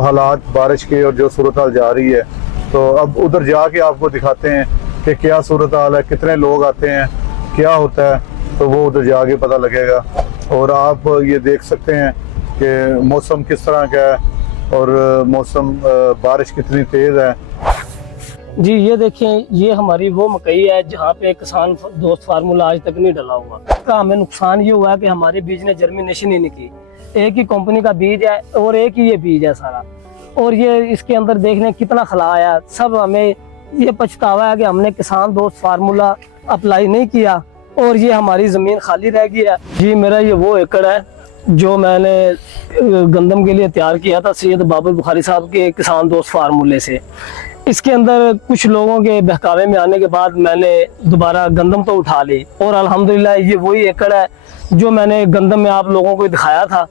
हालात बारिश के और जो सूरत हाल जा रही है, तो अब उधर जाके आपको दिखाते हैं कि क्या सूरत हाल है, कितने लोग आते हैं, क्या होता है, तो वो उधर जाके पता लगेगा। और आप ये देख सकते हैं कि मौसम किस तरह का है और मौसम बारिश कितनी तेज़ है। जी ये देखें, ये हमारी वो मकई है जहाँ पे किसान दोस्त फार्मूला आज तक नहीं डला हुआ। इसका हमें नुकसान ये हुआ है कि हमारे बीज ने जर्मिनेशन ही नहीं की। एक ही कंपनी का बीज है और एक ही ये बीज है सारा, और ये इसके अंदर देखने कितना खला आया। सब हमें ये पछतावा है कि हमने किसान दोस्त फार्मूला अप्लाई नहीं किया और ये हमारी ज़मीन खाली रह गई है। जी मेरा ये वो एकड़ है जो मैंने गंदम के लिए तैयार किया था सैयद बाबर बुखारी साहब के किसान दोस्त फार्मूले से। इसके अंदर कुछ लोगों के बहकावे में आने के बाद मैंने दोबारा गंदम तो उठा ली और अल्हम्दुलिल्लाह ये वही एकड़ है जो मैंने गंदम में आप लोगों को दिखाया था,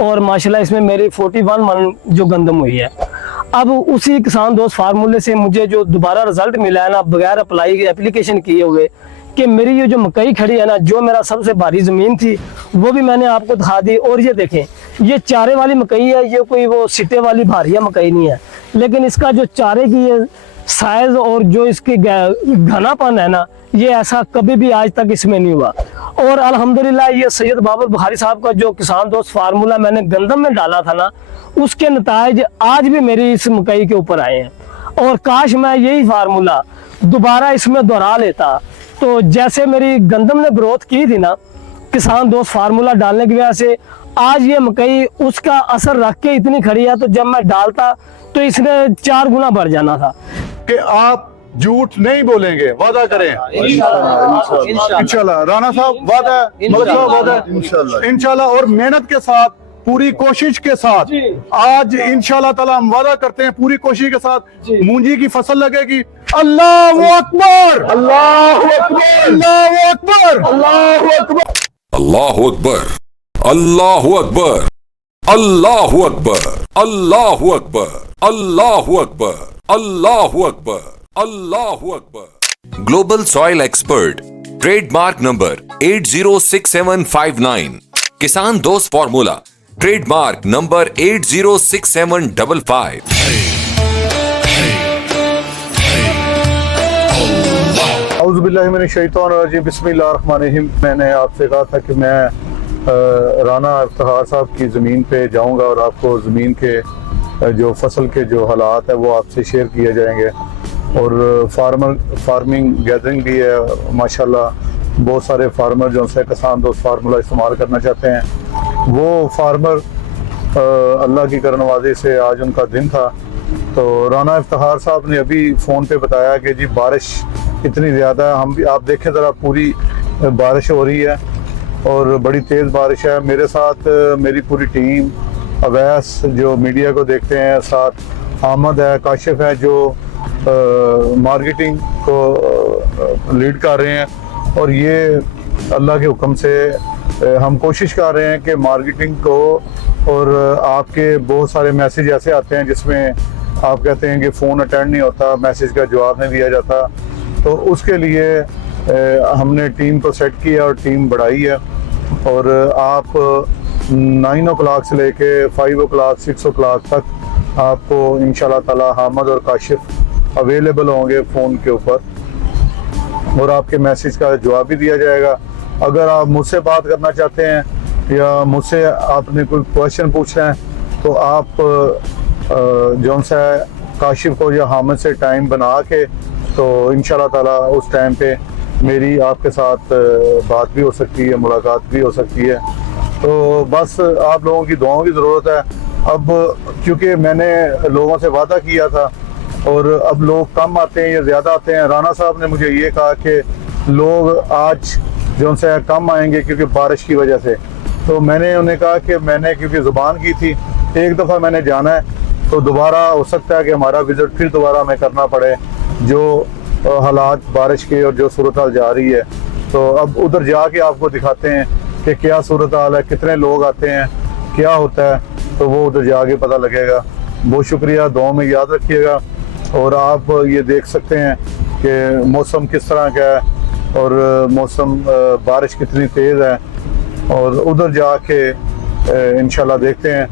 और माशाल्लाह इसमें मेरी 41 मन जो गंदम हुई है। अब उसी किसान दोस्त फार्मूले से मुझे जो दोबारा रिजल्ट मिला है ना, बगैर एप्लीकेशन किए हुए, कि मेरी ये जो मकई खड़ी है ना, जो मेरा सबसे भारी ज़मीन थी वो भी मैंने आपको दिखा दी। और ये देखें, ये चारे वाली मकई है, ये कोई वो सिट्टे वाली भारिया मकई नहीं है, लेकिन इसका जो चारे की ये साइज और जो इसकी घनापन है ना, ये ऐसा कभी भी आज तक इसमें नहीं हुआ। और अल्हम्दुलिल्लाह ये सैयद बाबर बुखारी साहब का जो किसान दोस्त फार्मूला मैंने गंदम में डाला था ना, उसके नतायज आज भी मेरी इस मकई के ऊपर आए हैं। और काश मैं यही फार्मूला दोबारा इसमें दोहरा लेता, तो जैसे मेरी गंदम ने ग्रोथ की थी ना किसान दोस्त फार्मूला डालने की वजह से, आज ये मकई उसका असर रख के इतनी खड़ी है, तो जब मैं डालता तो इसने 4 गुना बढ़ जाना था। कि आप झूठ नहीं बोलेंगे, वादा करें इंशाल्लाह। राणा साहब वादा है, मलिक साहब वादा है इंशाल्लाह, और मेहनत के साथ, पूरी कोशिश के साथ आज इंशाल्लाह ताला हम वादा करते हैं पूरी कोशिश के साथ मूंजी की फसल लगेगी। अल्लाहु अकबर, अल्लाहु अकबर, अल्लाहु अकबर, अल्लाहु अकबर, अल्लाहु अकबर, अल्लाहु अकबर, अल्लाहु अकबर, अल्लाहु अकबर, अल्लाहु अकबर, अल्लाहु अकबर, अल्लाहु Akbar. Global soil expert, trademark number 806759, किसान दोस्त फॉर्मूला, ट्रेडमार्क नंबर 806755। औज़ुबिल्लाहिमिनश्शैतानिर्रजीम, बिस्मिल्लाहिर्रहमानिर्रहीम। मैंने आपसे कहा था कि मैं राना इफ्तिखार साहब की ज़मीन पे जाऊंगा और आपको ज़मीन के जो फसल के जो हालात है वो आपसे शेयर किए जाएंगे। और फार्मिंग गैदरिंग भी है माशाल्लाह, बहुत सारे फार्मर जो से किसान दोस्त फार्मूला इस्तेमाल करना चाहते हैं। वो फार्मर अल्लाह की करनवाजी से आज उनका दिन था, तो राना इफ्तिखार साहब ने अभी फ़ोन पे बताया कि जी बारिश इतनी ज़्यादा है, हम भी आप देखें ज़रा, पूरी बारिश हो रही है और बड़ी तेज़ बारिश है। मेरे साथ मेरी पूरी टीम, अवैस जो मीडिया को देखते हैं, साथ आमद है, काशिफ है जो मार्केटिंग को लीड कर रहे हैं। और ये अल्लाह के हुक्म से हम कोशिश कर रहे हैं कि मार्केटिंग को, और आपके बहुत सारे मैसेज ऐसे आते हैं जिसमें आप कहते हैं कि फ़ोन अटेंड नहीं होता, मैसेज का जवाब नहीं दिया जाता, तो उसके लिए हमने टीम को सेट किया और टीम बढ़ाई है। और आप 9 o'clock से लेके 5 o'clock 6 o'clock तक आपको इंशाल्लाह ताला हामिद और काशिफ अवेलेबल होंगे फ़ोन के ऊपर, और आपके मैसेज का जवाब भी दिया जाएगा। अगर आप मुझसे बात करना चाहते हैं या मुझसे आपने कोई क्वेश्चन पूछना है, तो आप जो सा काशिफ को या हामिद से टाइम बना के, तो इंशाल्लाह ताला उस टाइम पे मेरी आपके साथ बात भी हो सकती है, मुलाकात भी हो सकती है। तो बस आप लोगों की दुआओं की ज़रूरत है। अब क्योंकि मैंने लोगों से वादा किया था और अब लोग कम आते हैं या ज़्यादा आते हैं। राना साहब ने मुझे ये कहा कि लोग आज जो उनसे कम आएंगे क्योंकि बारिश की वजह से, तो मैंने उन्हें कहा कि मैंने क्योंकि ज़ुबान की थी, एक दफ़ा मैंने जाना है, तो दोबारा हो सकता है कि हमारा विज़िट फिर दोबारा हमें करना पड़े। जो हालात बारिश के और जो सूरत हाल जा रही है, तो अब उधर जाके आपको दिखाते हैं कि क्या सूरत हाल है, कितने लोग आते हैं, क्या होता है, तो वो उधर जाके पता लगेगा। बहुत शुक्रिया, दुआ में याद रखिएगा। और आप ये देख सकते हैं कि मौसम किस तरह का है और मौसम बारिश कितनी तेज़ है, और उधर जाके इंशाल्लाह देखते हैं।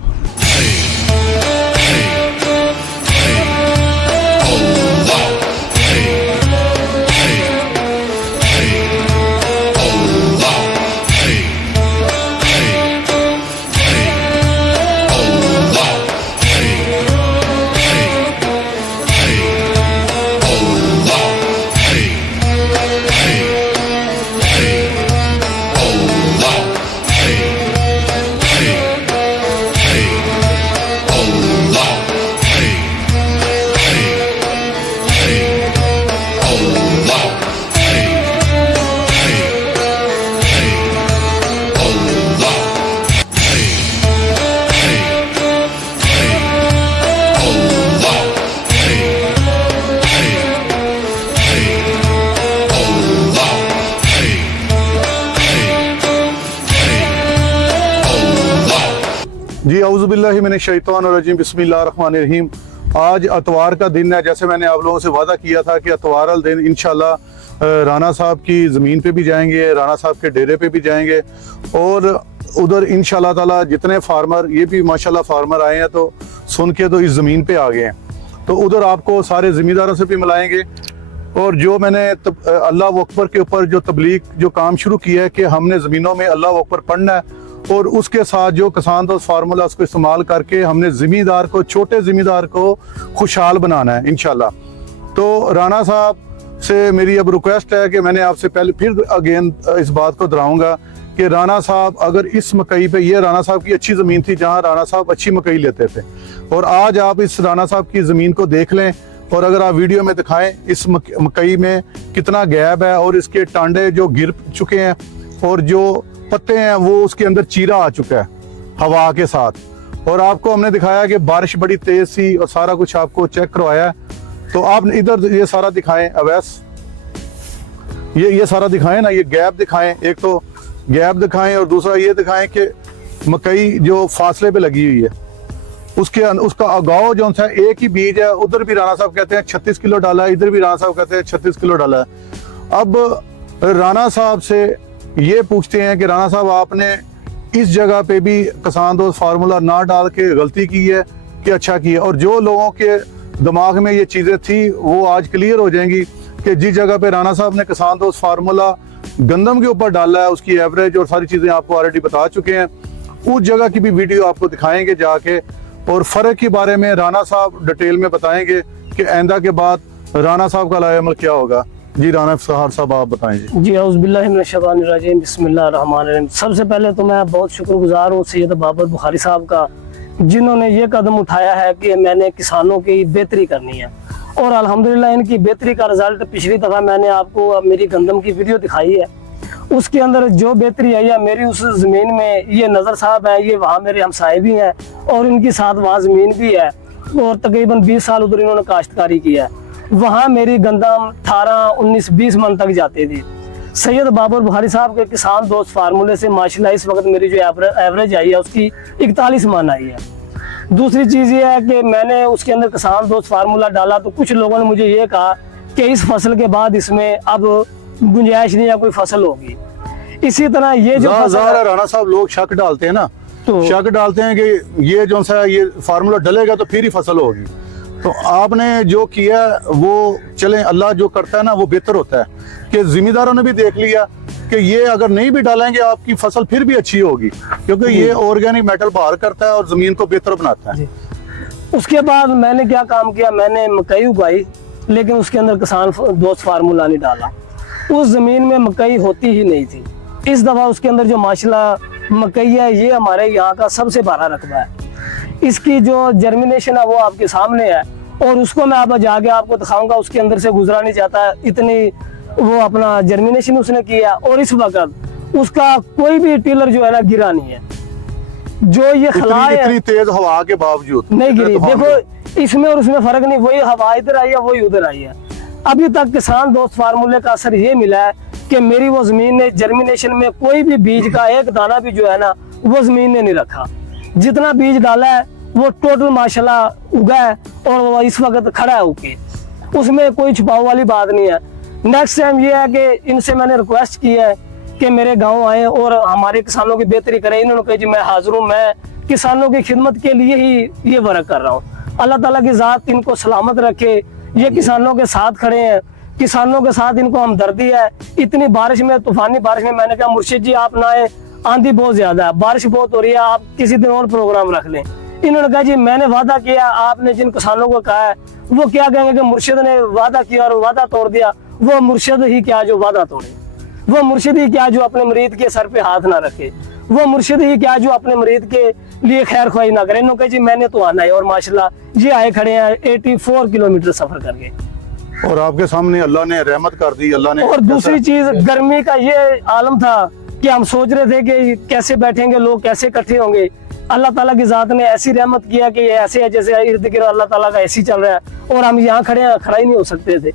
औज़ुबिल्लाहिमिनश्शैतानिर्रजीम बिस्मिल्लाहिर्रहमानिर्रहीम। आज अतवार का दिन है। जैसे मैंने आप लोगों से वादा किया था कि अतवार वाले दिन इंशाल्लाह राना साहब की ज़मीन पे भी जाएंगे, राना साहब के डेरे पे भी जाएंगे और उधर इंशाल्लाह ताला जितने फार्मर, ये भी माशाल्लाह फार्मर आए हैं तो सुन के तो इस ज़मीन पे आ गए हैं, तो उधर आपको सारे ज़मींदारों से भी मिलाएंगे। और जो मैंने अल्लाह अकबर के ऊपर जो तबलीग जो काम शुरू किया है कि हमने ज़मीनों में अल्लाह अकबर पढ़ना है, और उसके साथ जो किसान दोस्त फार्मूला उसको इस्तेमाल करके हमने ज़मींदार को, छोटे ज़मींदार को खुशहाल बनाना है इंशाल्लाह। तो राना साहब से मेरी अब रिक्वेस्ट है कि मैंने आपसे पहले फिर अगेन इस बात को दोहराऊंगा कि राना साहब अगर इस मकई पे, ये राना साहब की अच्छी ज़मीन थी जहाँ राना साहब अच्छी मकई लेते थे, और आज आप इस राना साहब की ज़मीन को देख लें और अगर आप वीडियो में दिखाएं इस मकई में कितना गैप है और इसके टांडे जो गिर चुके हैं और जो पत्ते हैं वो उसके अंदर चीरा आ चुका है हवा के साथ। और आपको हमने दिखाया कि बारिश बड़ी तेज थी और सारा कुछ आपको चेक करवाया है। तो आप इधर ये सारा दिखाएं अवैस, ये सारा दिखाएं ना, ये गैप दिखाएं, एक तो गैप दिखाएं और दूसरा ये दिखाएं कि मकई जो फासले पे लगी हुई है उसका अगाव जो सा एक ही बीज है, उधर भी राना साहब कहते हैं 36 किलो डाला है, इधर भी राना साहब कहते हैं 36 किलो डाला है। अब राना साहब से ये पूछते हैं कि राना साहब आपने इस जगह पे भी किसान दोस्त फार्मूला ना डाल के गलती की है कि अच्छा की है, और जो लोगों के दिमाग में ये चीज़ें थी वो आज क्लियर हो जाएंगी कि जिस जगह पे राना साहब ने किसान दोस्त फार्मूला गंदम के ऊपर डाला है उसकी एवरेज और सारी चीज़ें आपको ऑलरेडी बता चुके हैं, उस जगह की भी वीडियो आपको दिखाएंगे जाके, और फ़र्क के बारे में राना साहब डिटेल में बताएंगे कि आइंदा के बाद राना साहब का लाए अमल क्या होगा। जी राना साहब आप बताएं। जी औज़ुबिल्लाहिमिनश्शैतानिर्रजीम बिस्मिल्लाहिर्रहमानिर्रहीम। सबसे पहले तो मैं बहुत शुक्रगुजार हूँ सैयद बाबर बुखारी साहब का, जिन्होंने ये कदम उठाया है कि मैंने किसानों की बेहतरी करनी है, और अल्हम्दुलिल्लाह इनकी बेहतरी का रिजल्ट पिछली दफ़ा मैंने आपको मेरी गंदम की वीडियो दिखाई है, उसके अंदर जो बेहतरी आई है मेरी उस ज़मीन में, ये नज़र साहब है, ये वहाँ मेरे हमसाए भी हैं और इनकी साथ वहाँ ज़मीन भी है और तकरीबन 20 साल उधर इन्होंने काश्तकारी किया है। वहाँ मेरी गंदम 18, 19, 20 मन तक जाती थी। सैयद बाबर बुखारी साहब के किसान दोस्त फार्मूले से माशाल्लाह इस वक्त मेरी जो एवरेज आई है उसकी 41 मन आई है। दूसरी चीज़ ये है कि मैंने उसके अंदर किसान दोस्त फार्मूला डाला तो कुछ लोगों ने मुझे ये कहा कि इस फसल के बाद इसमें अब गुंजाइश नहीं है कोई फसल होगी। इसी तरह ये जो राना साहब लोग शक डालते हैं ना, तो शक डालते हैं कि ये जो सा ये फार्मूला डलेगा तो फिर ही फसल होगी। तो आपने जो किया वो चले, अल्लाह जो करता है ना वो बेहतर होता है, कि जिम्मेदारों ने भी देख लिया कि ये अगर नहीं भी डालेंगे आपकी फसल फिर भी अच्छी होगी, क्योंकि ये ऑर्गेनिक मेटल बाहर करता है और जमीन को बेहतर बनाता है। उसके बाद मैंने क्या काम किया, मैंने मकई उगाई लेकिन उसके अंदर किसान दोस्त फार्मूला नहीं डाला। उस जमीन में मकई होती ही नहीं थी। इस दफा उसके अंदर जो माशाल्लाह मकई है ये हमारे यहाँ का सबसे बड़ा रकबा है। इसकी जो जर्मिनेशन है वो आपके सामने है और उसको मैं आप जाके आपको दिखाऊंगा, उसके अंदर से गुजरा नहीं जाता, इतनी वो अपना जर्मिनेशन उसने किया। और इस वक्त उसका कोई भी टिलर जो है ना गिरा नहीं है। जो ये खलाएं इतनी तेज हवा के बावजूद नहीं गिरी। देखो इसमें और उसमें फर्क नहीं, वही हवा इधर आई है वही उधर आई है। अभी तक किसान दोस्त फार्मूले का असर ये मिला है कि मेरी वो जमीन ने जर्मिनेशन में कोई भी बीज का एक दाना भी जो है ना वो जमीन ने नहीं रखा। जितना बीज डाला है वो टोटल माशाल्लाह उगा है और वो इस वक्त खड़ा है उके, उसमें कोई छुपाव वाली बात नहीं है। नेक्स्ट टाइम ये है कि इनसे मैंने रिक्वेस्ट की है कि मेरे गांव आए और हमारे किसानों की बेहतरी करें। इन्होंने कहा जी मैं हाजिर हूँ, मैं किसानों की खिदमत के लिए ही ये वर्क कर रहा हूँ। अल्लाह ताला की ज़ात इनको सलामत रखे, ये किसानों के साथ खड़े हैं, किसानों के साथ इनको हमदर्दी है। इतनी बारिश में, तूफानी बारिश में मैंने कहा मुर्शिद जी आप ना आए, आंधी बहुत ज्यादा है, बारिश बहुत हो रही है, आप किसी दिन और प्रोग्राम रख लें। इन्होंने कहा जी मैंने वादा किया, आपने जिन किसानों को कहा है वो क्या कहेंगे कि मुर्शिद ने वादा किया और वादा तोड़ दिया। वो मुर्शिद ही क्या जो वादा तोड़े, वो मुर्शिद ही क्या जो अपने मरीद के सर पे हाथ ना रखे, वो मुर्शिद ही क्या जो अपने मरीद के लिए खैर ख्वाही ना करे। इन्होंने कहा जी मैंने तो आना है और माशाल्लाह ये आए खड़े हैं 84 किलोमीटर सफर करके, और आपके सामने अल्लाह ने रहमत कर दी। अल्लाह ने, और दूसरी चीज गर्मी का ये आलम था कि हम सोच रहे थे कि कैसे बैठेंगे लोग, कैसे इकट्ठे होंगे। अल्लाह ताला की जात ने ऐसी रहमत किया कि ये ऐसे है जैसे इर्द गिर्द अल्लाह ताला का ऐसी चल रहा है और हम यहाँ खड़े हैं, खड़ा ही नहीं हो सकते थे।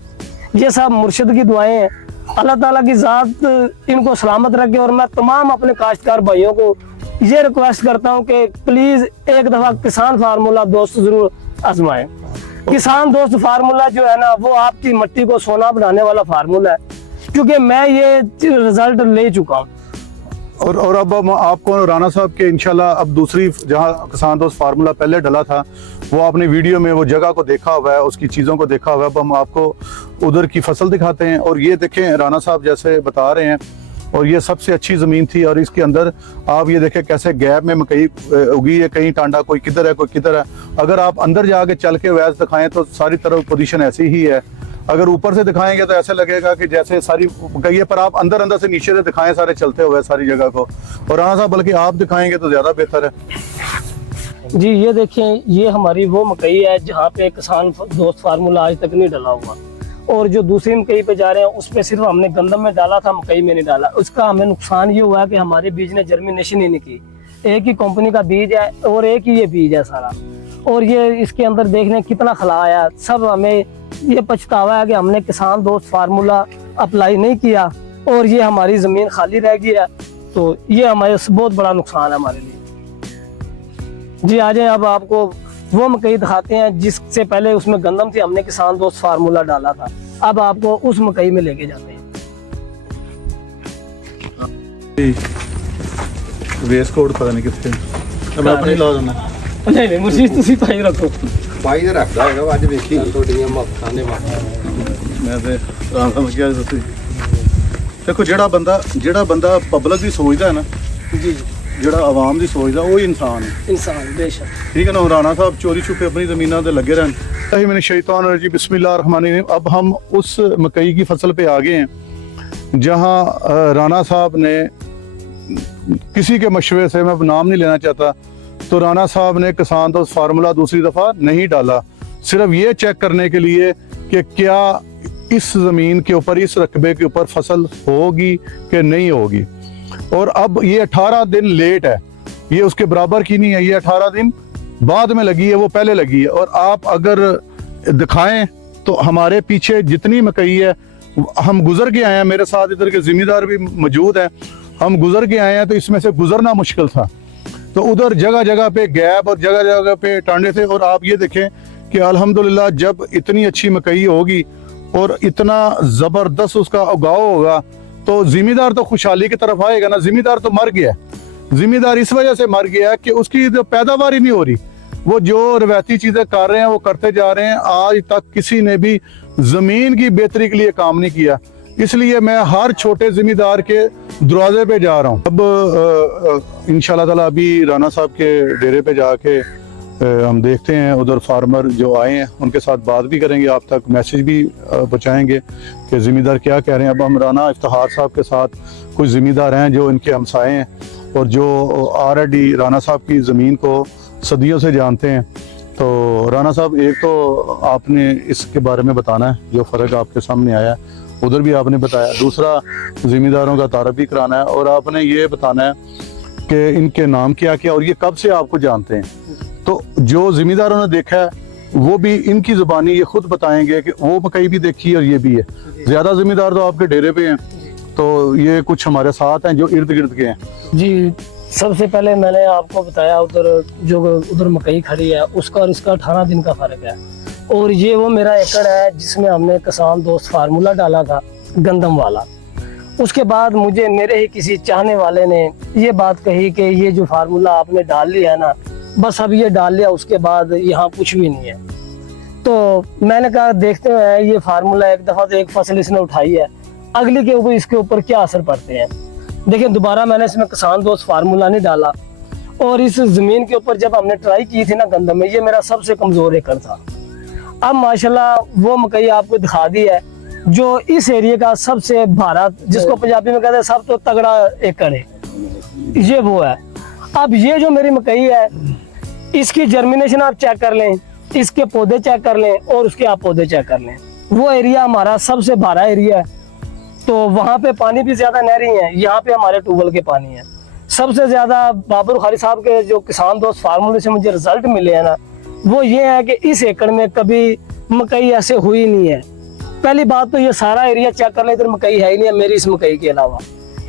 ये सब मुर्शिद की दुआएं हैं। अल्लाह ताला की जात इनको सलामत रखे। और मैं तमाम अपने काश्तकार भाइयों को ये रिक्वेस्ट करता हूँ कि प्लीज एक दफा किसान फार्मूला दोस्त जरूर आजमाएं। किसान दोस्त फार्मूला जो है ना वो आपकी मिट्टी को सोना बनाने वाला फार्मूला है, क्योंकि मैं ये रिजल्ट ले चुका हूँ। और अब हम आपको राना साहब के इंशाल्लाह अब दूसरी जहाँ किसान दोस्त फार्मूला पहले डला था वो आपने वीडियो में वो जगह को देखा हुआ है, उसकी चीज़ों को देखा हुआ है। अब हम आपको उधर की फसल दिखाते हैं। और ये देखें राना साहब जैसे बता रहे हैं, और ये सबसे अच्छी ज़मीन थी और इसके अंदर आप ये देखें कैसे गैप में मकई उगी है, कहीं टांडा कोई किधर है कोई किधर है। अगर आप अंदर जाके चल के वैस दिखाएं तो सारी तरफ पोजीशन ऐसी ही है। अगर ऊपर से दिखाएंगे तो ऐसे लगेगा कि जैसे सारी मकई है, पर आप अंदर अंदर से नीचे से दिखाएं सारे चलते हुए सारी जगह को। और राना साहब बल्कि आप दिखाएंगे तो ज़्यादा बेहतर है। जी ये देखें, ये हमारी वो मकई है जहाँ पे किसान दोस्त फार्मूला आज तक नहीं डला हुआ, और जो दूसरी मकई पे जा रहे हैं उस पे सिर्फ हमने गंदम में डाला था, मकई में नहीं डाला। उसका हमें नुकसान ये हुआ कि हमारे बीज ने जर्मिनेशन ही नहीं की। एक ही कंपनी का बीज है और एक ही ये बीज है सारा, और ये इसके अंदर देखने कितना खला आया। सब हमें ये पछतावा है कि हमने किसान दोस्त फार्मूला अप्लाई नहीं किया और ये हमारी ज़मीन खाली रह गई है। तो ये हमारे बहुत बड़ा नुकसान है हमारे लिए। जी आ जाए, अब आपको वो मकई दिखाते हैं जिससे पहले उसमें गंदम थी, हमने किसान दोस्त फार्मूला डाला था। अब आपको उस मकई में लेके जाते हैं। वेस कोड पता नहीं कितने अब अपनी ला देना। नहीं नहीं मुझे तुसी पाई रखो। ਬਾਈ ਦਾ ਰੱਖਦਾ ਹੈਗਾ ਅੱਜ ਵੇਖੀ ਤੁਹਾਡੀਆਂ ਮੱਖਾਂ ਦੇ ਮੈਂ ਤੇ ਰਾਮ ਸਮਝ ਗਿਆ ਤੁਸੀਂ ਦੇਖੋ ਜਿਹੜਾ ਬੰਦਾ ਪਬਲਿਕ ਦੀ ਸੋਚਦਾ ਹੈ ਨਾ, जी ਜਿਹੜਾ ਆਵਾਮ ਦੀ ਸੋਚਦਾ ਉਹ ਹੀ ਇਨਸਾਨ ਹੈ। इंसान बेशक। ठीक है ना। राना साहब चोरी छुपे अपनी ज़मीनों से लगे रहन। मैंने शैतान रजीम बिस्मिल्लाहिर्रहमानिर्रहीम। अब हम उस मकई की फसल पे आ गए हैं जहाँ राना साहब ने किसी के मशवरे से, मैं नाम नहीं लेना चाहता, तो राना साहब ने किसान दोस्त फार्मूला दूसरी दफ़ा नहीं डाला, सिर्फ ये चेक करने के लिए कि क्या इस ज़मीन के ऊपर, इस रकबे के ऊपर फसल होगी कि नहीं होगी। और अब ये 18 दिन लेट है, ये उसके बराबर की नहीं है। ये 18 दिन बाद में लगी है, वो पहले लगी है। और आप अगर दिखाएं तो हमारे पीछे जितनी मकई है, हम गुजर के आए हैं, मेरे साथ इधर के जिम्मेदार भी मौजूद हैं, हम गुजर के आए हैं, तो इसमें से गुजरना मुश्किल था। तो उधर जगह जगह पे गैप और जगह जगह पे टांडे थे। और आप ये देखें कि अल्हम्दुलिल्लाह जब इतनी अच्छी मकई होगी और इतना ज़बरदस्त उसका उगाव होगा तो ज़िम्मेदार तो खुशहाली की तरफ आएगा ना। ज़िम्मेदार तो मर गया है। ज़िम्मेदार इस वजह से मर गया है कि उसकी जो पैदावार ही नहीं हो रही। वो जो रवायती चीज़ें कर रहे हैं वो करते जा रहे हैं। आज तक किसी ने भी ज़मीन की बेहतरी के लिए काम नहीं किया। इसलिए मैं हर छोटे ज़िम्मेदार के दरवाजे पे जा रहा हूँ। अब इंशाल्लाह ताला अभी राना साहब के डेरे पे जाके हम देखते हैं, उधर फार्मर जो आए हैं उनके साथ बात भी करेंगे, आप तक मैसेज भी पहुँचाएंगे कि ज़िम्मेदार क्या कह रहे हैं। अब हम राना इफ्तिखार साहब के साथ कुछ ज़िम्मेदार हैं जो इनके हमसाए हैं और जो ऑलरेडी राना साहब की ज़मीन को सदियों से जानते हैं। तो राना साहब, एक तो आपने इसके बारे में बताना है जो फ़र्क आपके सामने आया है, उधर भी आपने बताया। दूसरा ज़िम्मेदारों का तारफ़ भी कराना है और आपने ये बताना है कि इनके नाम क्या क्या और ये कब से आपको जानते हैं। तो जो ज़िम्मेदारों ने देखा है वो भी इनकी ज़ुबानी ये खुद बताएंगे कि वो मकई भी देखी और ये भी है। ज़्यादा ज़िम्मेदार तो आपके डेरे पे हैं, तो ये कुछ हमारे साथ हैं जो इर्द गिर्द के हैं। जी सबसे पहले मैंने आपको बताया उधर मकई खड़ी है उसका और इसका 18 दिन का फ़र्क है। और ये वो मेरा एकड़ है जिसमें हमने किसान दोस्त फार्मूला डाला था, गंदम वाला। उसके बाद मुझे मेरे ही किसी चाहने वाले ने ये बात कही कि ये जो फार्मूला आपने डाल लिया है ना, बस अब ये डाल लिया, उसके बाद यहाँ कुछ भी नहीं है। तो मैंने कहा देखते हैं ये फार्मूला, एक दफ़ा तो एक फसल इसने उठाई है, अगली के ऊपर इसके ऊपर क्या असर पड़ते हैं। देखिए दोबारा मैंने इसमें किसान दोस्त फार्मूला नहीं डाला और इस ज़मीन के ऊपर जब हमने ट्राई की थी ना गंदम में, ये मेरा सबसे कमज़ोर एकड़ था। अब माशाल्लाह वो मकई आपको दिखा दी है जो इस एरिया का सबसे भारा, जिसको पंजाबी में कहते हैं सब तो तगड़ा एकड़ है, ये वो है। अब ये जो मेरी मकई है इसकी जर्मिनेशन आप चेक कर लें, इसके पौधे चेक कर लें और उसके आप पौधे चेक कर लें। वो एरिया हमारा सबसे भारा एरिया है, तो वहाँ पे पानी भी ज़्यादा नहरी है, यहाँ पे हमारे ट्यूबवेल के पानी है। सबसे ज़्यादा बाबर खाली साहब के जो किसान दोस्त फार्मूले से मुझे रिजल्ट मिले हैं ना, वो ये है कि इस एकड़ में कभी मकई ऐसे हुई नहीं है। पहली बात तो ये सारा एरिया चेक कर ले, इधर मकई है ही नहीं है मेरी इस मकई के अलावा।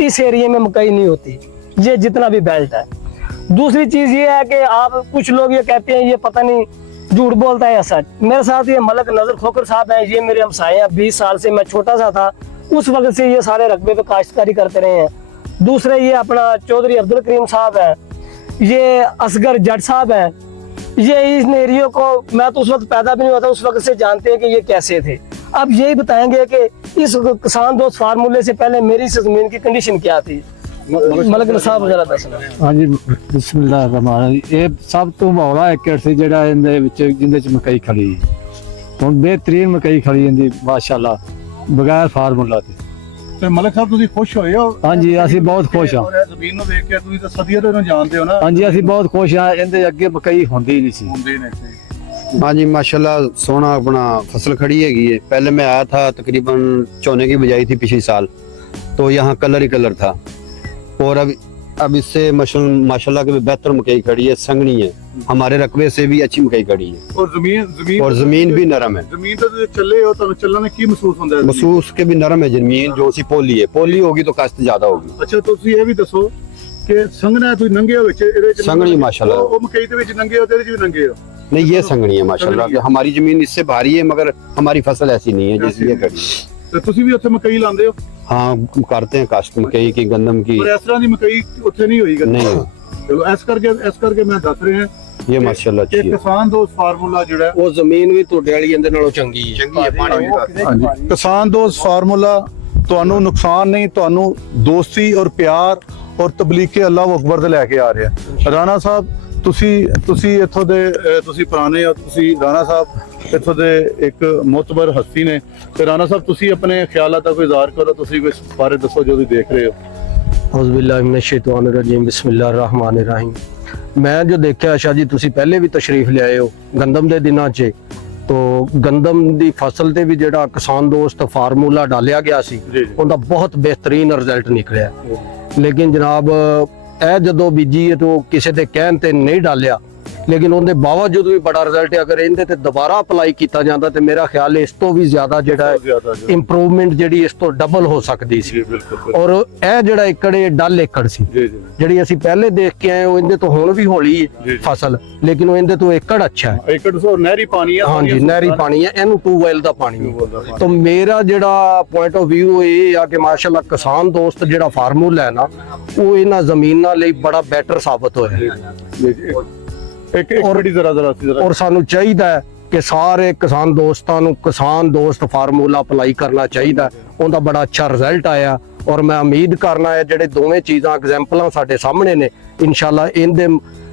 इस एरिया में मकई नहीं होती, ये जितना भी बेल्ट है। दूसरी चीज ये है कि आप कुछ लोग ये कहते हैं ये पता नहीं झूठ बोलता है या सच। मेरे साथ ये मलक नजर खोकर साहब हैं, ये मेरे हमसाए हैं। 20 साल से मैं छोटा सा था उस वक्त से ये सारे रकबे पे काश्तकारी करते रहे हैं। दूसरे ये अपना चौधरी अब्दुल करीम साहब है, ये असगर जट साहब हैं, ये इन एरियो को मैं तो उस वक्त पैदा भी नहीं हुआ था, उस वक्त से जानते हैं कि ये कैसे थे। अब यही बताएंगे कि इस किसान दोस्त फार्मूले से पहले मेरी इस जमीन की कंडीशन क्या थी। मलक साहब जरा दसना। हाँ जी, बिस्मिल्लाह रहमान रहीम। ये सब तो मौला एकड़ से ਜਿਹੜਾ ਇਹਦੇ ਵਿੱਚ ਜਿੰਦੇ ਚ ਮਕਈ ਖੜੀ ਹੁਣ ਬਿਹਤਰੀਨ ਮਕਈ ਖੜੀ ਜਾਂਦੀ ਮਾਸ਼ਾਅੱਲਾ ਬਗੈਰ ਫਾਰਮੂਲਾ ਤੇ। ਤੇ ਮਲਕ ਸਾਹਿਬ ਤੁਸੀਂ ਖੁਸ਼ ਹੋਏ ਹੋ? ਹਾਂਜੀ ਅਸੀਂ ਬਹੁਤ ਖੁਸ਼ ਹਾਂ। ਇਹ ਜ਼ਮੀਨ ਨੂੰ ਵੇਖ ਕੇ ਤੁਸੀਂ ਤਾਂ ਸਦੀਆਂ ਤੋਂ ਇਹਨੂੰ ਜਾਣਦੇ ਹੋ ਨਾ। ਹਾਂਜੀ ਅਸੀਂ ਬਹੁਤ ਖੁਸ਼ ਹਾਂ, ਇਹਦੇ ਅੱਗੇ ਮਕਈ ਹੁੰਦੀ ਹੀ ਨਹੀਂ ਸੀ। ਹੁੰਦੇ ਨੇ हाँ जी माशाल्लाह सोना अपना फसल खड़ी हैगी है। पहले मैं आया था तकरीबन चौने की बुझाई थी पिछले साल, तो यहाँ कलर ही कलर था। और अब इससे माशाल्लाह के बेहतर मकई खड़ी है, संगनी है, हमारे रकबे से भी अच्छी मकई खड़ी है। और जमीन भी नरम है। ਜ਼ਮੀਨ ਤੇ ਤੁਸੀਂ ਚੱਲੇ ਹੋ, ਤੁਹਾਨੂੰ ਚੱਲਣ में ਕੀ महसूस ਹੁੰਦਾ है? महसूस के भी नरम है जमीन, जो सी पोली है। पोली होगी तो काश्त ज्यादा होगी। ਅੱਛਾ ਤੁਸੀਂ ਇਹ ਵੀ ਦੱਸੋ ਕਿ ਸੰਘਣਾ ਤੁਸੀਂ ਨੰਗੇ ਹੋ ਵਿੱਚ ਇਹਦੇ ਚ ਸੰਘਣੀ ਮਾਸ਼ਾਅੱਲਾ। ਉਹ ਮਕਈ ਦੇ ਵਿੱਚ ਨੰਗੇ ਹੋ ਤੇ ਇਹਦੇ ਚ ਵੀ ਨੰਗੇ ਹੋ। नहीं ये संगनी है माशाल्लाह कि हमारी जमीन इससे भारी है, मगर हमारी फसल ऐसी नहीं है जैसी ये खड़ी है। ਤੇ ਤੁਸੀਂ ਵੀ ਉੱਥੇ ਮਕਈ ਲਾਉਂਦੇ ਹੋ? हाँ करते हैं काश्त मकई की, गंदम की ਪਰ ਇਸ ਤਰ੍ਹਾਂ ਦੀ ਮਕਈ ਉੱਥੇ ਨਹੀਂ ਹੋਈ ਕਰਦੀ। नहीं। ਚਲੋ ਇਸ ਕਰਕੇ ਮੈਂ ਦੱਸ ਰਿਹਾ ये माशाल्लाह ਕਿ अच्छी है। ਕਿਸਾਨ ਦੋਸਤ ਫਾਰਮੂਲਾ ਜਿਹੜਾ ਉਹ ਜ਼ਮੀਨ ਵੀ ਤੁਹਾਡੇ ਵਾਲੀ ਇਹਦੇ ਨਾਲੋਂ ਚੰਗੀ ਹੈ। चंगी है, पानी भी काफी। ਹਾਂਜੀ ਕਿਸਾਨ ਦੋਸਤ ਫਾਰਮੂਲਾ ਤੁਹਾਨੂੰ ਨੁਕਸਾਨ ਨਹੀਂ, ਤੁਹਾਨੂੰ ਦੋਸਤੀ ਔਰ ਪਿਆਰ ਔਰ ਤਬਲੀਗ ਅੱਲਾਹੁ ਅਕਬਰ ਦੇ ਲੈ ਕੇ ਆ ਰਿਹਾ। ਰਾਣਾ ਸਾਹਿਬ ਤੁਸੀਂ ਇੱਥੋਂ ਦੇ ਤੁਸੀਂ ਪੁਰਾਣੇ ਹੋ, ਤੁਸੀਂ ਰਾਣਾ ਸਾਹਿਬ ਇੱਥੋਂ ਦੇ ਇੱਕ ਮੁਤਬਰ ਹਸਤੀ ਨੇ। ਤੇ ਰਾਣਾ ਸਾਹਿਬ ਤੁਸੀਂ ਆਪਣੇ ਖਿਆਲਾਂ ਦਾ ਕੋਈ ਇਜ਼ਹਾਰ ਕਰੋ, ਤੁਸੀਂ ਕੋਈ ਬਾਰੇ ਦੱਸੋ ਜੋ ਤੁਸੀਂ ਦੇਖ ਰਹੇ ਹੋ। ਔਜ਼ੁ ਬਿੱਲਾਹਿ ਮਿਨਸ਼ ਸ਼ੈਤਾਨਿਰ ਰਜੀਮ, ਬਿਸਮਿल्लाहिर रहमानिर रहीम। ਮੈਂ ਜੋ ਦੇਖਿਆ ਸ਼ਾਹ ਜੀ ਤੁਸੀਂ ਪਹਿਲੇ ਵੀ ਤਸ਼ਰੀਫ ਲਿਆਏ ਹੋ ਗੰਦਮ ਦੇ ਦਿਨਾਂ 'ਚ, तो गंदम ਦੀ ਫਸਲ ਤੇ ਵੀ ਜਿਹੜਾ ਕਿਸਾਨ ਦੋਸਤ ਫਾਰਮੂਲਾ ਡਾਲਿਆ ਗਿਆ ਸੀ ਉਹਦਾ ਬਹੁਤ ਬਿਹਤਰੀਨ ਰਿਜ਼ਲਟ ਨਿਕਲਿਆ। ਲੇਕਿਨ ਜਨਾਬ ਇਹ ਜਦੋਂ ਬੀਜੀ ਹੈ ਤਾਂ ਕਿਸੇ ਦੇ ਕਹਿਣ ਤੇ ਨਹੀਂ ਡਾਲਿਆ, लेकिन ਉਹਦੇ ਬਾਵਜੂਦ ਵੀ ਬੜਾ ਰਿਜ਼ਲਟ ਹੈ। ਅਗਰ ਇਹਦੇ ਤੇ ਦੁਬਾਰਾ ਅਪਲਾਈ ਕੀਤਾ ਜਾਂਦਾ ਤੇ ਮੇਰਾ ਖਿਆਲ ਹੈ ਇਸ ਤੋਂ ਵੀ ਜ਼ਿਆਦਾ ਜਿਹੜਾ ਇੰਪਰੂਵਮੈਂਟ ਜਿਹੜੀ ਇਸ ਤੋਂ ਡਬਲ ਹੋ ਸਕਦੀ ਸੀ। ਔਰ ਇਹ ਜਿਹੜਾ ਏਕੜ ਡਲ ਏਕੜ ਸੀ ਜਿਹੜੀ ਅਸੀਂ ਪਹਿਲੇ ਦੇਖ ਕੇ ਆਏ ਉਹ ਇਹਦੇ ਤੋਂ ਹੁਣ ਵੀ ਹੌਲੀ ਹੈ ਫਸਲ, ਲੇਕਿਨ ਉਹ ਇਹਦੇ ਤੋਂ ਏਕੜ ਅੱਛਾ ਹੈ। ਏਕੜ ਤੋਂ ਨਹਿਰੀ ਪਾਣੀ ਹੈ। ਹਾਂਜੀ ਨਹਿਰੀ ਪਾਣੀ ਹੈ, ਇਹਨੂੰ ਟੂਬਵੈਲ ਦਾ ਪਾਣੀ ਹੈ। ਤਾਂ ਮੇਰਾ ਜਿਹੜਾ ਪੁਆਇੰਟ ਆਫ ਵਿਊ ਇਹ ਆ ਕਿ ਮਾਸ਼ਾਅੱਲਾ ਕਿਸਾਨ ਦੋਸਤ ਜਿਹੜਾ ਫਾਰਮੂਲਾ ਹੈ ਨਾ ਉਹ ਇਹਨਾਂ ਜ਼ਮੀਨਾਂ ਲਈ ਬੜਾ ਬੈਟਰ ਸਾਬਤ ਹੋਇਆ। ਔਰ ਸਾਨੂੰ ਚਾਹੀਦਾ ਹੈ ਕਿ ਸਾਰੇ ਕਿਸਾਨ ਦੋਸਤਾਂ ਨੂੰ ਕਿਸਾਨ ਦੋਸਤ ਫਾਰਮੂਲਾ ਅਪਲਾਈ ਕਰਨਾ ਚਾਹੀਦਾ। ਉਹਦਾ ਬੜਾ ਅੱਛਾ ਰਿਜ਼ਲਟ ਆਇਆ ਔਰ ਮੈਂ ਉਮੀਦ ਕਰਨਾ ਹੈ ਜਿਹੜੇ ਦੋਵੇਂ ਚੀਜ਼ਾਂ ਐਗਜ਼ਾਮਪਲਾਂ ਸਾਡੇ ਸਾਹਮਣੇ ਨੇ ਇਨਸ਼ਾਅੱਲਾ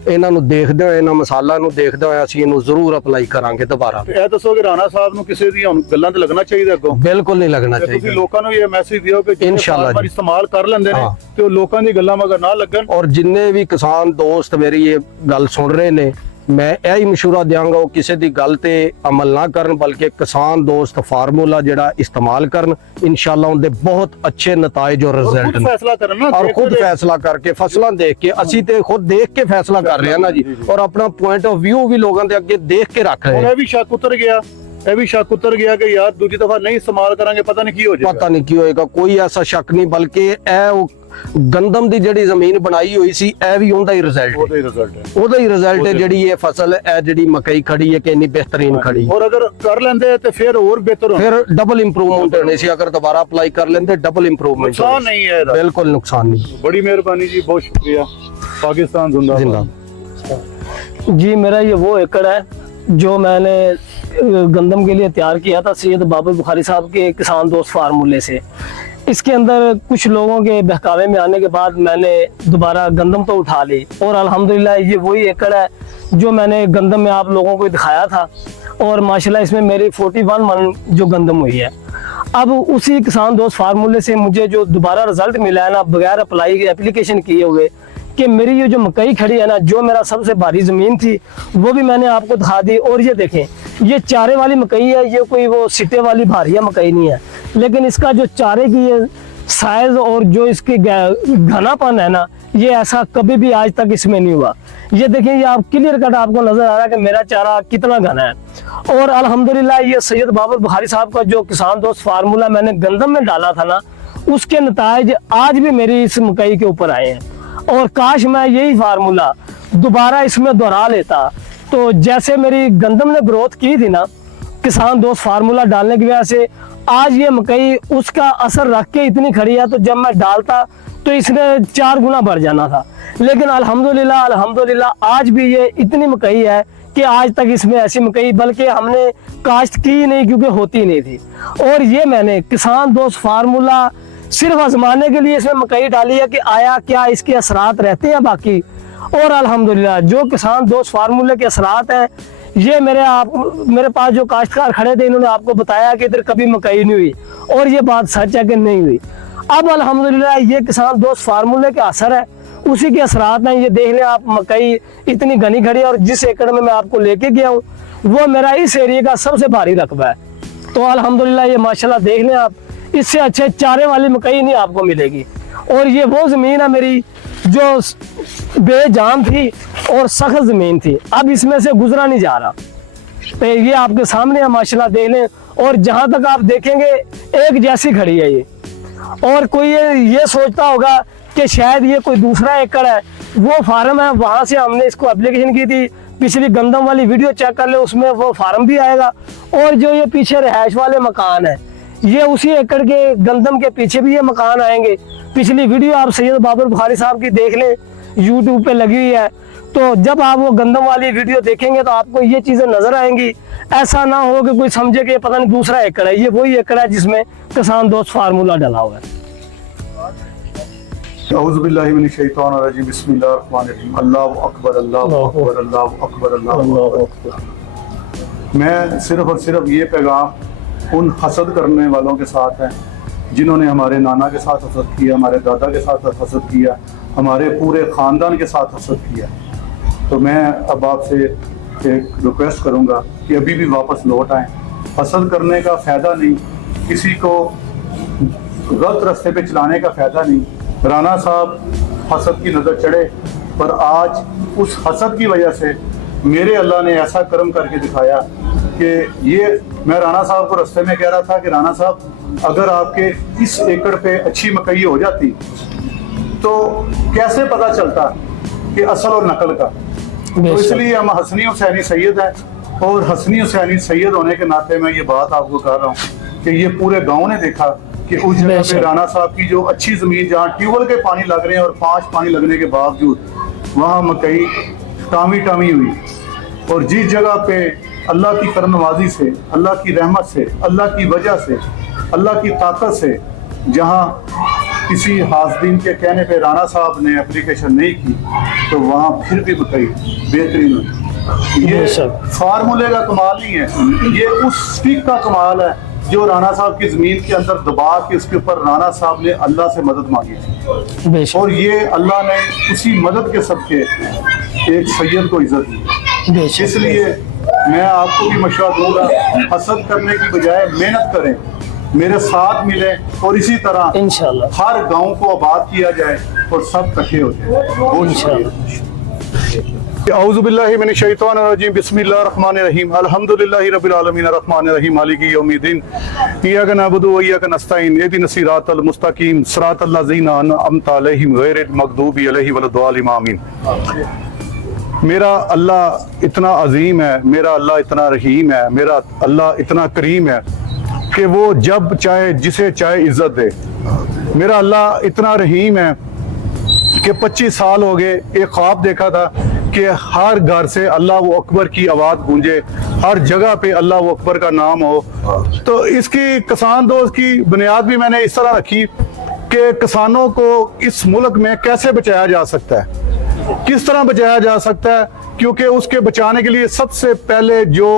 ਇਹਨਾਂ ਨੂੰ ਦੇਖਦੇ ਹੋਏ ਇਹਨਾਂ ਮਸਾਲਾ ਨੂੰ ਦੇਖਦੇ ਹੋਏ ਅਸੀਂ ਇਹਨੂੰ ਜ਼ਰੂਰ ਅਪਲਾਈ ਕਰਾਂਗੇ ਦੁਬਾਰਾ। ਇਹ ਦੱਸੋ ਕਿ ਰਾਣਾ ਸਾਹਿਬ ਨੂੰ ਕਿਸੇ ਦੀ ਗੱਲਾਂ ਤੇ ਲੱਗਣਾ ਚਾਹੀਦਾ ਅੱਗੋਂ? ਬਿਲਕੁਲ ਨਹੀਂ ਲੱਗਣਾ ਚਾਹੀਦਾ। ਤੁਸੀਂ ਲੋਕਾਂ ਨੂੰ ਇਹ ਮੈਸੇਜ ਦਿਓ ਕਿ ਇਨਸ਼ਾਅੱਲਾ ਜੀ ਇਸਤੇਮਾਲ ਕਰ ਲੈਂਦੇ ਨੇ ਤੇ ਉਹ ਲੋਕਾਂ ਦੀ ਗੱਲਾਂ ਮਗਰ ਨਾ ਲੱਗਣ। ਔਰ ਜਿੰਨੇ ਵੀ ਕਿਸਾਨ ਦੋਸਤ ਮੇਰੀ ਇਹ ਗੱਲ ਸੁਣ ਰਹੇ ਨੇ ਮੈਂ ਇਹ ਹੀ ਮਸ਼ਵਰਾ ਦਿਆਂਗਾ ਉਹ ਕਿਸੇ ਦੀ ਗੱਲ ਤੇ ਅਮਲ ਨਾ ਕਰਨ ਬਲਕਿ ਕਿਸਾਨ ਦੋਸਤ ਫਾਰਮੂਲਾ ਜਿਹੜਾ ਇਸਤੇਮਾਲ ਕਰਨ। ਇਨਸ਼ਾਅੱਲਾ ਉਹਦੇ ਬਹੁਤ ਅੱਛੇ ਨਤਾਇਜ ਔਰ ਰਿਜ਼ਲਟ ਨੇ। ਫੈਸਲਾ ਕਰਨ ਨਾ ਔਰ ਖੁਦ ਫੈਸਲਾ ਕਰਕੇ ਫਸਲਾਂ ਦੇਖ ਕੇ ਅਸੀਂ ਤੇ ਖੁਦ ਦੇਖ ਕੇ ਫੈਸਲਾ ਕਰ ਰਹੇ ਹਾਂ ਨਾ ਜੀ, ਔਰ ਆਪਣਾ ਪੁਆਇੰਟ ਆਫ ਵਿਊ ਵੀ ਲੋਕਾਂ ਦੇ ਅੱਗੇ ਦੇਖ ਕੇ ਰੱਖ ਰਹੇ ਹਾਂ। ਇਹ ਵੀ ਸ਼ੱਕ ਉਤਰ ਗਿਆ ਕਿ ਯਾਰ ਦੂਜੀ ਦਫਾ ਨਹੀਂ ਇਸਤੇਮਾਲ ਕਰਾਂਗੇ ਪਤਾ ਨਹੀਂ ਕੀ ਹੋ ਜਾਏਗਾ। ਪਤਾ ਨਹੀਂ ਕੀ ਹੋਏਗਾ, ਕੋਈ ਐਸਾ ਸ਼ੱਕ ਨਹੀਂ ਬਲਕਿ ਇਹ ਉਹ ਗੰਦਮ ਦੀ ਜਿਹੜੀ ਜ਼ਮੀਨ ਬਣਾਈ ਹੋਈ ਸੀ ਇਹ ਵੀ ਉਹਦਾ ਹੀ ਰਿਜ਼ਲਟ ਹੈ ਜਿਹੜੀ ਇਹ ਫਸਲ ਹੈ ਜਿਹੜੀ ਮਕਈ ਖੜੀ ਹੈ ਕਿ ਇੰਨੀ ਬਿਹਤਰੀਨ ਖੜੀ। ਔਰ ਅਗਰ ਕਰ ਲੈਂਦੇ ਤੇ ਫਿਰ ਹੋਰ ਬਿਹਤਰ ਹੋਣਾ, ਫਿਰ ਡਬਲ ਇੰਪਰੂਵਮੈਂਟ ਹੋਣੀ ਸੀ। ਅਗਰ ਦੁਬਾਰਾ ਅਪਲਾਈ ਕਰ ਲੈਂਦੇ ਡਬਲ ਇੰਪਰੂਵਮੈਂਟ ਨੁਕਸਾਨ ਨਹੀਂ ਹੈ ਇਹਦਾ, ਬਿਲकुल नुकसान नहीं। बड़ी मेहरबानी जी, बहुत शुक्रिया। पाकिस्तान जिंदाबाद। जी मेरा ये वो एकड़ है जो मैंने गंदम के लिए तैयार किया था सैयद बाबर बुखारी साहब के किसान दोस्त फार्मूले से। इसके अंदर कुछ लोगों के बहकावे में आने के बाद मैंने दोबारा गंदम तो उठा ली और अल्हम्दुलिल्लाह ये वही एकड़ है जो मैंने गंदम में आप लोगों को दिखाया था और माशाल्लाह इसमें मेरी 41 मन जो गंदम हुई है। अब उसी किसान दोस्त फार्मूले से मुझे जो दोबारा रिजल्ट मिला है ना बगैर अप्लाई एप्लीकेशन किए हुए कि मेरी ये जो मकई खड़ी है ना जो मेरा सबसे भारी ज़मीन थी वो भी मैंने आपको दिखा दी। और ये देखें ये चारे वाली मकई है, ये कोई वो सिटे वाली भारिया मकई नहीं है, लेकिन इसका जो चारे की ये साइज और जो इसकी घनापन है ना ये ऐसा कभी भी आज तक इसमें नहीं हुआ। ये देखें ये आप क्लियर कट आपको नजर आ रहा है कि मेरा चारा कितना घना है। और अल्हम्दुलिल्लाह ये सैयद बाबर बुखारी साहब का जो किसान दोस्त फार्मूला मैंने गंदम में डाला था ना उसके नतायज आज भी मेरी इस मकई के ऊपर आए हैं। और काश मैं यही फार्मूला दोबारा इसमें दोहरा लेता। तो जैसे मेरी गंदम ने ग्रोथ की थी ना किसान दोस्त फार्मूला डालने की वजह से, आज ये मकई उसका असर रख के इतनी खड़ी है, तो जब मैं डालता तो इसने 4 गुना बढ़ जाना था। लेकिन अल्हम्दुलिल्लाह आज भी ये इतनी मकई है कि आज तक इसमें ऐसी मकई बल्कि हमने काश्त की ही नहीं, क्योंकि होती नहीं थी। और ये मैंने किसान दोस्त फार्मूला सिर्फ आजमाने के लिए इसमें मकई डाली है कि आया क्या इसके असरात रहते हैं बाकी। और अल्हम्दुलिल्लाह जो किसान दोस्त फार्मूले के असरात हैं, ये मेरे पास जो काश्तकार खड़े थे, इन्होंने आपको बताया कि इधर कभी मकई नहीं हुई, और ये बात सच है कि नहीं हुई। अब अल्हम्दुलिल्लाह ये किसान दोस्त फार्मूले का असर है, उसी के असरात हैं। ये देख लें आप, मकई इतनी घनी खड़ी है, और जिस एकड़ में मैं आपको लेके गया हूँ वो मेरा इस एरिया का सबसे भारी रकबा है। तो अल्हम्दुलिल्लाह ये माशाल्लाह देख लें आप, इससे अच्छे चारे वाली मकई नहीं आपको मिलेगी। और ये वो ज़मीन है मेरी जो बेजान थी और सख्त ज़मीन थी, अब इसमें से गुजरा नहीं जा रहा। तो ये आपके सामने है माशाल्लाह देख लें, और जहाँ तक आप देखेंगे एक जैसी खड़ी है ये। और कोई ये सोचता होगा कि शायद ये कोई दूसरा एकड़ है, वो फार्म है, वहाँ से हमने इसको एप्लीकेशन की थी। पिछली गंदम वाली वीडियो चेक कर ले, उसमें वो फार्म भी आएगा। और जो ये पीछे रिहाइश वाले मकान है, ये उसी एकड़ के गंदम के पीछे भी ये मकान आएंगे। पिछली वीडियो आप सैयद बाबर बुखारी साहब की देख लें, यूट्यूब पे लगी हुई है। तो जब आप वो गंदम वाली वीडियो देखेंगे तो आपको ये चीज़ें नजर आएंगी। ऐसा ना हो कि कोई समझे कि ये पता नहीं दूसरा एकड़ है, ये वही एकड़ है जिसमें किसान दोस्त फार्मूला डाला हुआ है। औज़ु बिल्लाहि मिनश शैतानिर रजीम, बिस्मिल्लाहिर रहमानिर रहीम। अल्लाहु अकबर, अल्लाहु अकबर, अल्लाहु अकबर, अल्लाहु अकबर। मैं सिर्फ और सिर्फ ये पैगाम उन हसद करने वालों के साथ है जिन्होंने हमारे नाना के साथ हसद किया, हमारे दादा के साथ हसद किया, हमारे पूरे ख़ानदान के साथ हसद किया। तो मैं अब आपसे एक रिक्वेस्ट करूँगा कि अभी भी वापस लौट आएँ। हसद करने का फ़ायदा नहीं, किसी को गलत रास्ते पे चलाने का फ़ायदा नहीं। राना साहब हसद की नज़र चढ़े, पर आज उस हसद की वजह से मेरे अल्लाह ने ऐसा करम करके दिखाया कि ये, मैं राना साहब को रास्ते में कह रहा था कि राना साहब अगर आपके इस एकड़ पे अच्छी मकई हो जाती तो कैसे पता चलता कि असल और नकल का। तो इसलिए हम हसनी हुसैनी सैयद हैं, और हसनी हुसैनी सैयद होने के नाते मैं ये बात आपको कह रहा हूँ कि ये पूरे गाँव ने देखा कि उस जगह पे राना साहब की जो अच्छी ज़मीन जहाँ ट्यूबवेल के पानी लग रहे हैं और 5 पानी लगने के बावजूद वहाँ मकई टामी हुई। और जिस जगह पे अल्लाह की करम नवाजी से, अल्लाह की रहमत से, अल्लाह की वजह से, अल्लाह की ताकत से, जहाँ किसी हासदीन के कहने पे राना साहब ने एप्लीकेशन नहीं की, तो वहाँ फिर भी मकई बेहतरीन हुई। ये फार्मूले का कमाल नहीं है, ये उस स्टिक का कमाल है जो राना साहब की ज़मीन के अंदर दबा के उसके ऊपर राना साहब ने अल्लाह से मदद मांगी थी, और ये अल्लाह ने उसी मदद के सबके एक सैयद को इज्जत दी। इसलिए मैं आपको भी मशवरा दूंगा, हसद करने की बजाय मेहनत करें, मेरे साथ मिले, और इसी तरह इंशाअल्लाह हर गांव को आबाद किया जाए और सब इकट्ठे हो जाए। औज़ु बिल्लाहि मिनश शैतानिर रजीम, बिस्मिल्लाहिर रहमानिर रहीम। अल्हम्दुलिल्लाहि रब्बिल आलमीन, अर्रहमानिर रहीम, मालिकि यौमिद्दीन, इय्याका नअबुदु व इय्याका नस्तईन, इहदिनस सिरातल मुस्तकीम, सिरातल लज़ीना अनअमता अलैहिम गैरिल मग़दूबि अलैहिम वलद्दालिन, आमीन। मेरा अल्लाह इतना अजीम है, मेरा अल्लाह इतना रहीम है, मेरा अल्लाह इतना करीम है कि वो जब चाहे जिसे चाहे इज्जत दे। मेरा अल्लाह इतना रहीम है कि 25 साल हो गए एक ख्वाब देखा था कि हर घर से अल्लाह अकबर की आवाज़ गूंजे, हर जगह पे अल्लाह अकबर का नाम हो। तो इसकी किसान दोस्त की बुनियाद भी मैंने इस तरह रखी कि किसानों को इस मुल्क में कैसे बचाया जा सकता है, किस तरह बचाया जा सकता है, क्योंकि उसके बचाने के लिए सबसे पहले जो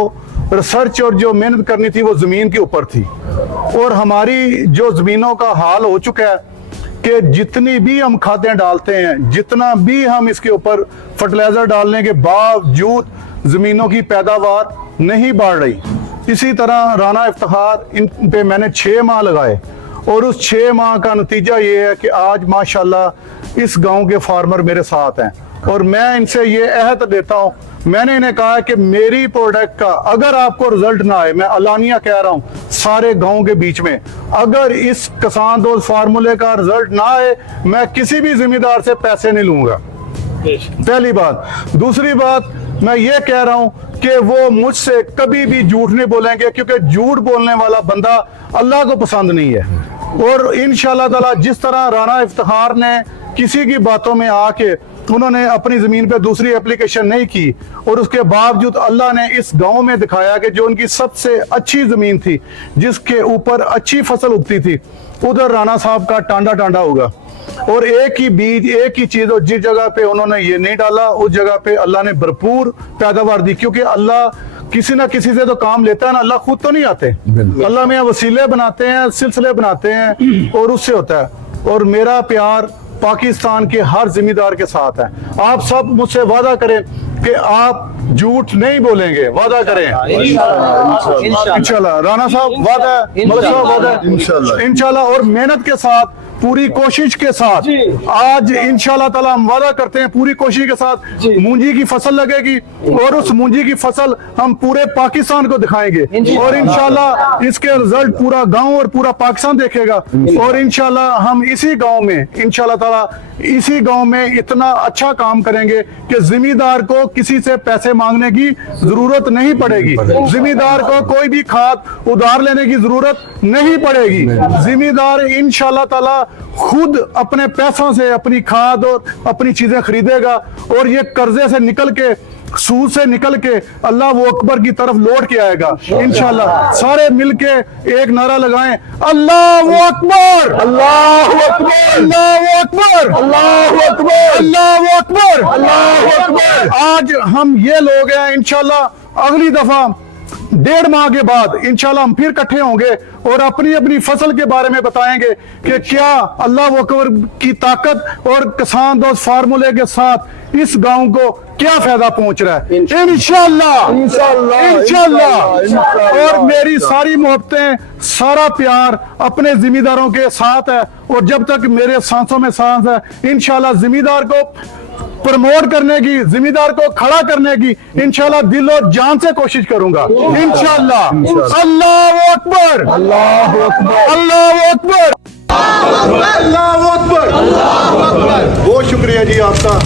रिसर्च और जो मेहनत करनी थी वो ज़मीन के ऊपर थी। और हमारी जो ज़मीनों का हाल हो चुका है कि जितनी भी हम खादें डालते हैं, जितना भी हम इसके ऊपर फर्टिलाइज़र डालने के बावजूद ज़मीनों की पैदावार नहीं बढ़ रही। इसी तरह राना इफ्तिखार, इन पे मैंने 6 माह लगाए, और उस 6 माह का नतीजा ये है कि आज माशाल्लाह इस गांव के फार्मर मेरे साथ हैं। और मैं इनसे ये अहद देता हूँ, मैंने इन्हें कहा कि मेरी प्रोडक्ट का अगर आपको रिजल्ट ना आए, मैं अलानिया कह रहा हूँ सारे गांव के बीच में, अगर इस किसान दोस्त फार्मूले का रिजल्ट ना आए, मैं किसी भी जिम्मेदार से पैसे नहीं लूंगा। पहली बात। दूसरी बात मैं ये कह रहा हूं कि वो मुझसे कभी भी झूठ नहीं बोलेंगे, क्योंकि झूठ बोलने वाला बंदा अल्लाह को पसंद नहीं है। और इंशाअल्लाह ताला जिस तरह राना इफ्तिखार ने किसी की बातों में आके उन्होंने अपनी ज़मीन पे दूसरी एप्लीकेशन नहीं की, और उसके बावजूद अल्लाह ने इस गांव में दिखाया कि जो उनकी सबसे अच्छी ज़मीन थी, जिसके ऊपर अच्छी फसल उगती थी, उधर राना साहब का टांडा टांडा होगा। और एक ही बीज, एक ही चीज़, और जिस जगह पे उन्होंने ये नहीं डाला उस जगह पे अल्लाह ने भरपूर पैदावार दी। क्योंकि अल्लाह किसी ना किसी से तो काम लेता है ना, अल्लाह खुद तो नहीं आते, अल्लाह में वसीले बनाते हैं, सिलसिले बनाते हैं, और उससे होता है। और मेरा प्यार पाकिस्तान के हर जिम्मेदार के साथ है। आप सब मुझसे वादा करें कि आप झूठ नहीं बोलेंगे, वादा करें इंशाल्लाह। राना साहब वादा, मलिक साहब वादा इंशाल्लाह, और मेहनत के साथ, पूरी कोशिश के साथ आज इंशाल्लाह ताला हम वादा करते हैं पूरी कोशिश के साथ मूंजी की फसल लगेगी, और उस मूंजी की फसल हम पूरे पाकिस्तान को दिखाएंगे, और इंशाल्लाह इसके रिजल्ट पूरा गांव और पूरा पाकिस्तान देखेगा। और इंशाल्लाह हम इसी गांव में, इंशाल्लाह ताला इसी गांव में इतना अच्छा काम करेंगे कि जिम्मेदार को किसी से पैसे मांगने की जरूरत नहीं पड़ेगी, जिम्मेदार को कोई भी खाद उधार लेने की जरूरत नहीं पड़ेगी। जिम्मेदार इंशाल्लाह ताला खुद अपने पैसों से अपनी खाद और अपनी चीजें खरीदेगा, और ये कर्जे से निकल के, सूद से निकल के अल्लाह वो अकबर की तरफ लौट के आएगा इंशाल्लाह। सारे मिलके एक नारा लगाएं, अल्लाह अकबर, अल्लाह अकबर, अल्लाह अकबर, अल्लाह अकबर, अल्लाह अकबर, अल्लाह अकबर। आज हम ये लोग हैं, इंशाल्लाह अगली दफा 1.5 माह के बाद इंशाल्लाह हम फिर इकट्ठे होंगे और अपनी अपनी फसल के बारे में बताएंगे कि क्या अल्लाह अकबर की ताकत और किसान दोस्त फार्मूले के साथ इस गांव को क्या फायदा पहुंच रहा है। इंशाल्लाह इंशाल्लाह। और मेरी सारी मोहब्बतें, सारा प्यार अपने जिम्मेदारों के साथ है, और जब तक मेरे सांसों में सांस है इंशाल्लाह जिम्मेदार को प्रमोट करने की, जिम्मेदार को खड़ा करने की इंशाल्लाह दिल और जान से कोशिश करूंगा इंशाल्लाह। अल्लाह अकबर, अल्लाह अकबर, अल्लाह अकबर, अल्लाह अकबर। बहुत शुक्रिया जी आपका।